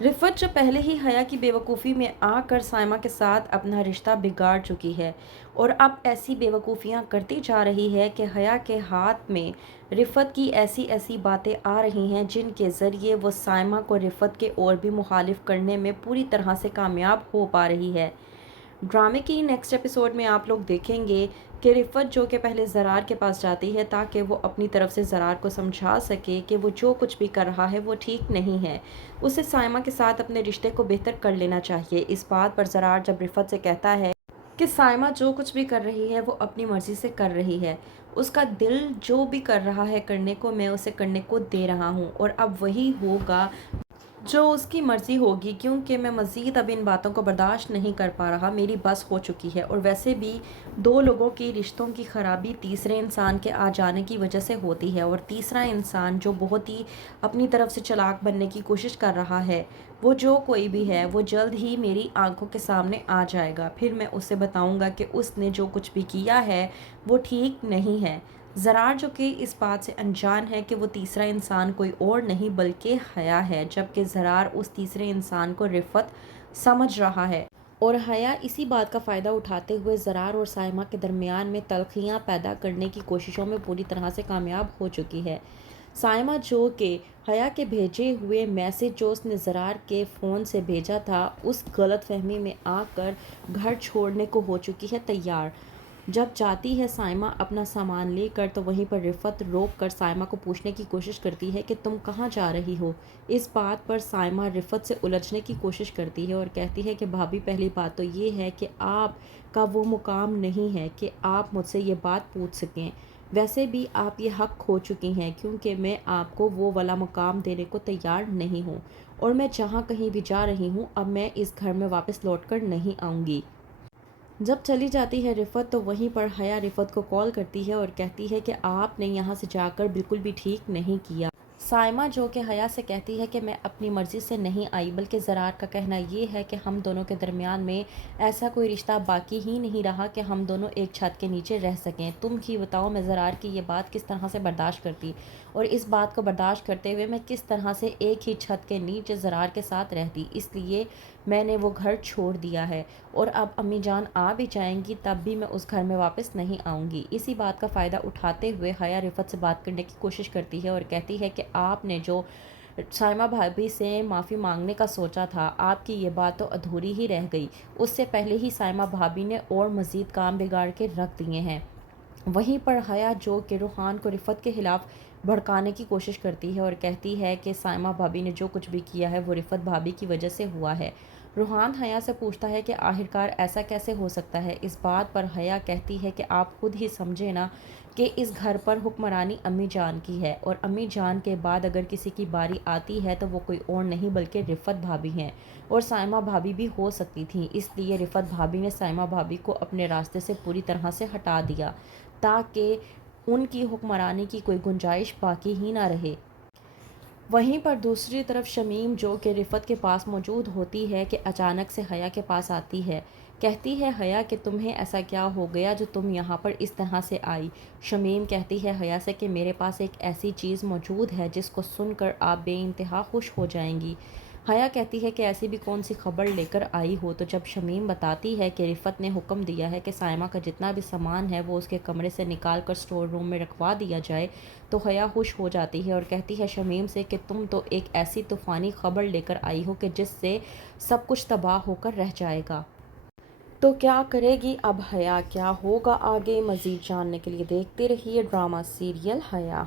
رفت جو پہلے ہی حیا کی بیوقوفی میں آ کر سائمہ کے ساتھ اپنا رشتہ بگاڑ چکی ہے اور اب ایسی بیوقوفیاں کرتی جا رہی ہے کہ حیا کے ہاتھ میں رفت کی ایسی ایسی باتیں آ رہی ہیں جن کے ذریعے وہ سائمہ کو رفت کے اور بھی مخالف کرنے میں پوری طرح سے کامیاب ہو پا رہی ہے۔ ڈرامے کی نیکسٹ ایپیسوڈ میں آپ لوگ دیکھیں گے کہ رفت جو کہ پہلے زرار کے پاس جاتی ہے تاکہ وہ اپنی طرف سے زرار کو سمجھا سکے کہ وہ جو کچھ بھی کر رہا ہے وہ ٹھیک نہیں ہے، اسے سائمہ کے ساتھ اپنے رشتے کو بہتر کر لینا چاہیے۔ اس بات پر زرار جب رفت سے کہتا ہے کہ سائمہ جو کچھ بھی کر رہی ہے وہ اپنی مرضی سے کر رہی ہے، اس کا دل جو بھی کر رہا ہے کرنے کو میں اسے کرنے کو دے رہا ہوں اور اب وہی ہوگا جو اس کی مرضی ہوگی، کیونکہ میں مزید اب ان باتوں کو برداشت نہیں کر پا رہا، میری بس ہو چکی ہے۔ اور ویسے بھی دو لوگوں کی رشتوں کی خرابی تیسرے انسان کے آ جانے کی وجہ سے ہوتی ہے، اور تیسرا انسان جو بہت ہی اپنی طرف سے چلاک بننے کی کوشش کر رہا ہے، وہ جو کوئی بھی ہے وہ جلد ہی میری آنکھوں کے سامنے آ جائے گا، پھر میں اسے بتاؤں گا کہ اس نے جو کچھ بھی کیا ہے وہ ٹھیک نہیں ہے۔ زرار جو کہ اس بات سے انجان ہے کہ وہ تیسرا انسان کوئی اور نہیں بلکہ حیا ہے، جبکہ زرار اس تیسرے انسان کو رفت سمجھ رہا ہے اور حیا اسی بات کا فائدہ اٹھاتے ہوئے زرار اور سائمہ کے درمیان میں تلخیاں پیدا کرنے کی کوششوں میں پوری طرح سے کامیاب ہو چکی ہے۔ سائمہ جو کہ حیا کے بھیجے ہوئے میسج جو اس نے زرار کے فون سے بھیجا تھا اس غلط فہمی میں آ کر گھر چھوڑنے کو ہو چکی ہے تیار۔ جب جاتی ہے سائمہ اپنا سامان لے کر تو وہیں پر رفت روک کر سائمہ کو پوچھنے کی کوشش کرتی ہے کہ تم کہاں جا رہی ہو۔ اس بات پر سائمہ رفت سے الجھنے کی کوشش کرتی ہے اور کہتی ہے کہ بھابی پہلی بات تو یہ ہے کہ آپ کا وہ مقام نہیں ہے کہ آپ مجھ سے یہ بات پوچھ سکیں، ویسے بھی آپ یہ حق کھو چکی ہیں کیونکہ میں آپ کو وہ والا مقام دینے کو تیار نہیں ہوں، اور میں جہاں کہیں بھی جا رہی ہوں اب میں اس گھر میں واپس لوٹ کر نہیں آؤں گی۔ جب چلی جاتی ہے رفت تو وہیں پر حیا رفت کو کال کرتی ہے اور کہتی ہے کہ آپ نے یہاں سے جا کر بالکل بھی ٹھیک نہیں کیا۔ سائمہ جو کہ حیا سے کہتی ہے کہ میں اپنی مرضی سے نہیں آئی بلکہ زرار کا کہنا یہ ہے کہ ہم دونوں کے درمیان میں ایسا کوئی رشتہ باقی ہی نہیں رہا کہ ہم دونوں ایک چھت کے نیچے رہ سکیں، تم ہی بتاؤ میں زرار کی یہ بات کس طرح سے برداشت کرتی، اور اس بات کو برداشت کرتے ہوئے میں کس طرح سے ایک ہی چھت کے نیچے زرار کے ساتھ رہتی، اس لیے میں نے وہ گھر چھوڑ دیا ہے اور اب امی جان آ بھی جائیں گی تب بھی میں اس گھر میں واپس نہیں آؤں گی۔ اسی بات کا فائدہ اٹھاتے ہوئے حیا رفت سے بات کرنے کی کوشش کرتی ہے اور کہتی ہے کہ آپ نے جو سائمہ بھابی سے معافی مانگنے کا سوچا تھا آپ کی یہ بات تو ادھوری ہی رہ گئی، اس سے پہلے ہی سائمہ بھابی نے اور مزید کام بگاڑ کے رکھ دیے ہیں۔ وہیں پر حیا جو کہ روحان کو رفت کے خلاف بھڑکانے کی کوشش کرتی ہے اور کہتی ہے کہ سائمہ بھابی نے جو کچھ بھی کیا ہے وہ رفت بھابی کی وجہ سے ہوا ہے۔ روحان حیا سے پوچھتا ہے کہ آخرکار ایسا کیسے ہو سکتا ہے، اس بات پر حیا کہتی ہے کہ آپ خود ہی سمجھے نا کہ اس گھر پر حکمرانی امی جان کی ہے، اور امی جان کے بعد اگر کسی کی باری آتی ہے تو وہ کوئی اور نہیں بلکہ رفت بھابی ہیں، اور سائمہ بھابی بھی ہو سکتی تھیں، اس لیے رفت بھابی نے سائمہ بھابی کو اپنے راستے سے پوری طرح سے ہٹا دیا تاکہ ان کی حکمرانی کی کوئی گنجائش باقی ہی نہ رہے۔ وہیں پر دوسری طرف شمیم جو کہ رفت کے پاس موجود ہوتی ہے کہ اچانک سے حیا کے پاس آتی ہے، کہتی ہے حیا کہ تمہیں ایسا کیا ہو گیا جو تم یہاں پر اس طرح سے آئی۔ شمیم کہتی ہے حیا سے کہ میرے پاس ایک ایسی چیز موجود ہے جس کو سن کر آپ بے انتہا خوش ہو جائیں گی۔ حیا کہتی ہے کہ ایسی بھی کون سی خبر لے کر آئی ہو، تو جب شمیم بتاتی ہے کہ رفت نے حکم دیا ہے کہ سائمہ کا جتنا بھی سامان ہے وہ اس کے کمرے سے نکال کر اسٹور روم میں رکھوا دیا جائے، تو حیا خوش ہو جاتی ہے اور کہتی ہے شمیم سے کہ تم تو ایک ایسی طوفانی خبر لے کر آئی ہو کہ جس سے سب کچھ تباہ ہو کر رہ جائے گا۔ تو کیا کرے گی اب حیا، کیا ہوگا آگے؟ مزید جاننے کے لیے دیکھتے رہیے ڈرامہ سیریل حیا۔